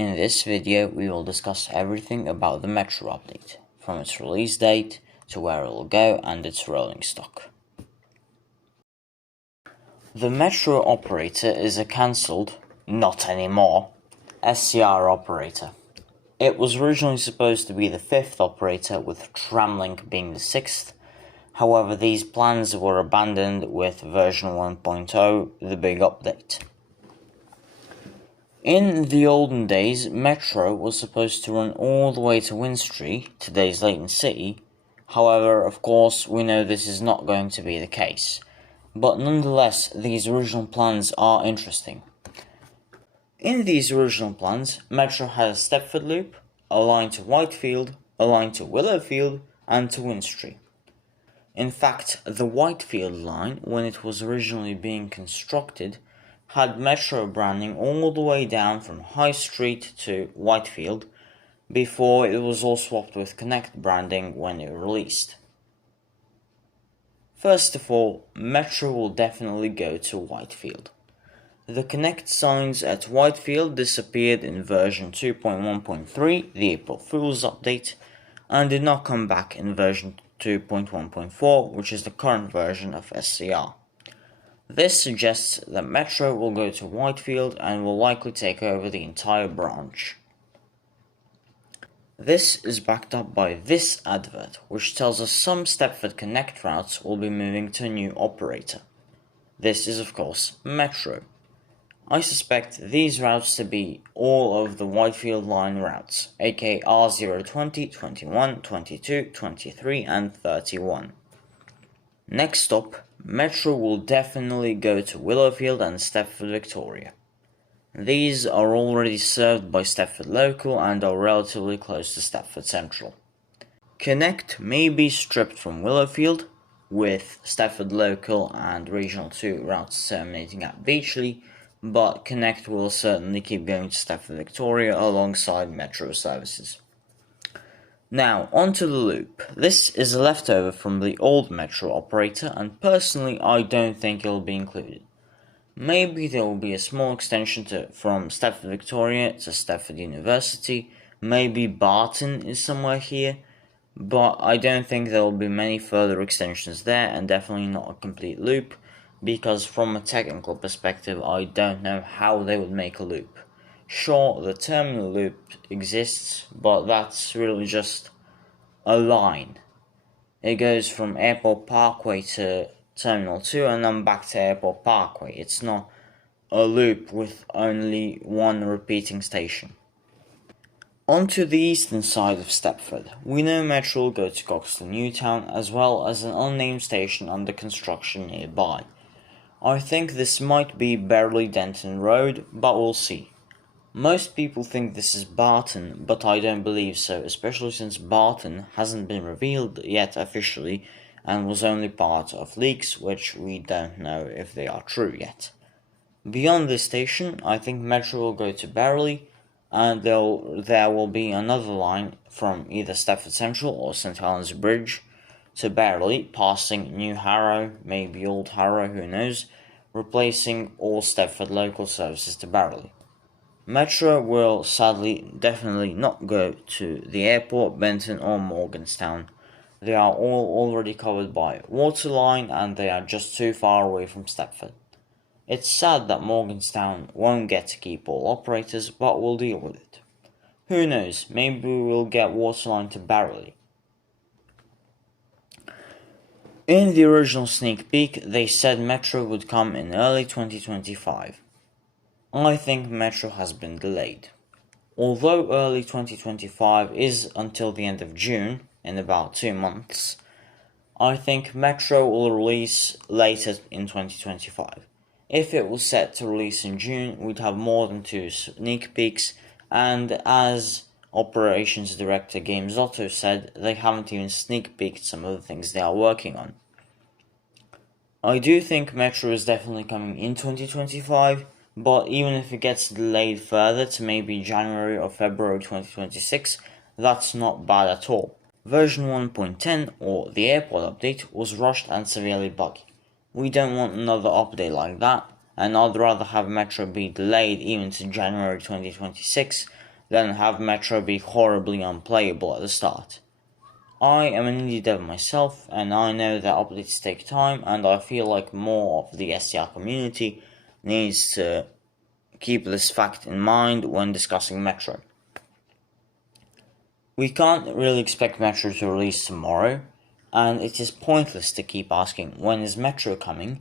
In this video, we will discuss everything about the Metro update, from its release date to where it will go and its rolling stock. The Metro operator is a cancelled, not anymore, SCR operator. It was originally supposed to be the 5th operator, with Tramlink being the 6th. However, these plans were abandoned with version 1.0, the big update. In the olden days, Metro was supposed to run all the way to Winstry, today's Leighton City. However, of course, we know this is not going to be the case. But nonetheless, these original plans are interesting. In these original plans, Metro had a Stepford loop, a line to Whitefield, a line to Willowfield, and to Winstry. In fact, the Whitefield line, when it was originally being constructed, had Metro branding all the way down from High Street to Whitefield, before it was all swapped with Connect branding when it released. First of all, Metro will definitely go to Whitefield. The Connect signs at Whitefield disappeared in version 2.1.3, the April Fool's update, and did not come back in version 2.1.4, which is the current version of SCR. This suggests that Metro will go to Whitefield and will likely take over the entire branch. This is backed up by this advert, which tells us some Stepford Connect routes will be moving to a new operator. This is of course Metro. I suspect these routes to be all of the Whitefield line routes, aka R020, 21, 22, 23 and 31. Next up, Metro will definitely go to Willowfield and Stepford Victoria. These are already served by Stepford Local and are relatively close to Stepford Central. Connect may be stripped from Willowfield, with Stepford Local and Regional 2 routes terminating at Beachley, but Connect will certainly keep going to Stepford Victoria alongside Metro services. Now, onto the loop. This is a leftover from the old Metro operator, and personally I don't think it will be included. Maybe there will be a small extension from Stepford Victoria to Stepford University, maybe Barton is somewhere here, but I don't think there will be many further extensions there, and definitely not a complete loop, because from a technical perspective I don't know how they would make a loop. Sure, the terminal loop exists, but that's really just a line. It goes from Airport Parkway to Terminal 2 and then back to Airport Parkway. It's not a loop with only one repeating station. Onto the eastern side of Stepford, we know Metro will go to Coxley Newtown, as well as an unnamed station under construction nearby. I think this might be Beverley Denton Road, but we'll see. Most people think this is Barton, but I don't believe so, especially since Barton hasn't been revealed yet officially and was only part of leaks, which we don't know if they are true yet. Beyond this station, I think Metro will go to Beverley, and there will be another line from either Stepford Central or St Helens Bridge to Beverley, passing New Harrow, maybe Old Harrow, who knows, replacing all Stepford local services to Beverley. Metro will sadly definitely not go to the airport, Benton or Morganstown. They are all already covered by Waterline and they are just too far away from Stepford. It's sad that Morganstown won't get to keep all operators, but we'll deal with it. Who knows, maybe we'll get Waterline to Beverley. In the original sneak peek, they said Metro would come in early 2025. I think Metro has been delayed. Although early 2025 is until the end of June, in about 2 months, I think Metro will release later in 2025. If it was set to release in June, we'd have more than 2 sneak peeks, and as Operations Director Games Otto said, they haven't even sneak peeked some of the things they are working on. I do think Metro is definitely coming in 2025, but even if it gets delayed further to maybe January or February 2026, that's not bad at all. Version 1.10, or the airport update, was rushed and severely buggy. We don't want another update like that, and I'd rather have Metro be delayed even to January 2026 than have Metro be horribly unplayable at the start. I am an indie dev myself, and I know that updates take time, and I feel like more of the SCR community needs to keep this fact in mind when discussing Metro. We can't really expect Metro to release tomorrow, and it is pointless to keep asking when is Metro coming,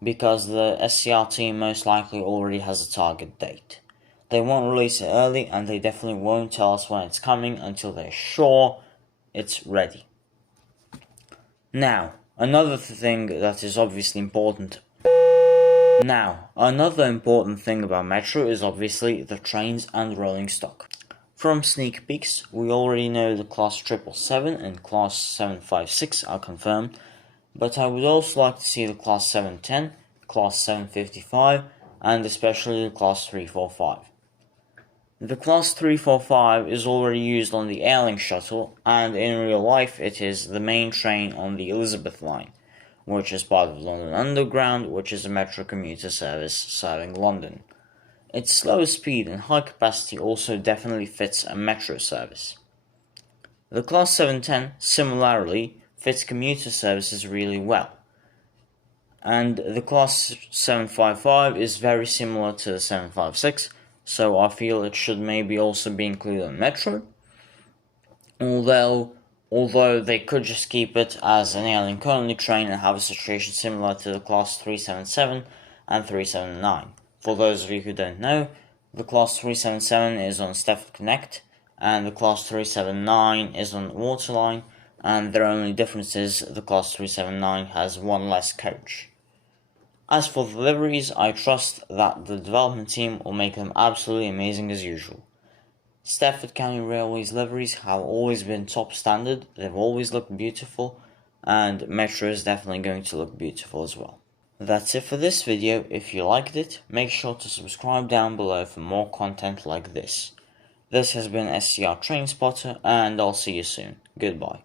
because the SCR team most likely already has a target date. They won't release it early, and they definitely won't tell us when it's coming until they're sure it's ready. Now, another thing that is obviously important. Another important thing about Metro is obviously the trains and rolling stock. From sneak peeks, we already know the Class 777 and Class 756 are confirmed, but I would also like to see the Class 710, Class 755, and especially the Class 345. The Class 345 is already used on the Airlink shuttle, and in real life it is the main train on the Elizabeth line, which is part of London Underground, which is a Metro commuter service serving London. Its slower speed and high capacity also definitely fits a Metro service. The Class 710 similarly fits commuter services really well, and the Class 755 is very similar to the 756, so I feel it should maybe also be included on Metro, although they could just keep it as an Airlink only train and have a situation similar to the Class 377 and 379. For those of you who don't know, the Class 377 is on Stepford Connect, and the Class 379 is on Waterline, and their only difference is the Class 379 has one less coach. As for the liveries, I trust that the development team will make them absolutely amazing as usual. Stepford County Railway's liveries have always been top standard, they've always looked beautiful, and Metro is definitely going to look beautiful as well. That's it for this video. If you liked it, make sure to subscribe down below for more content like this. This has been SCR Train Spotter, and I'll see you soon. Goodbye.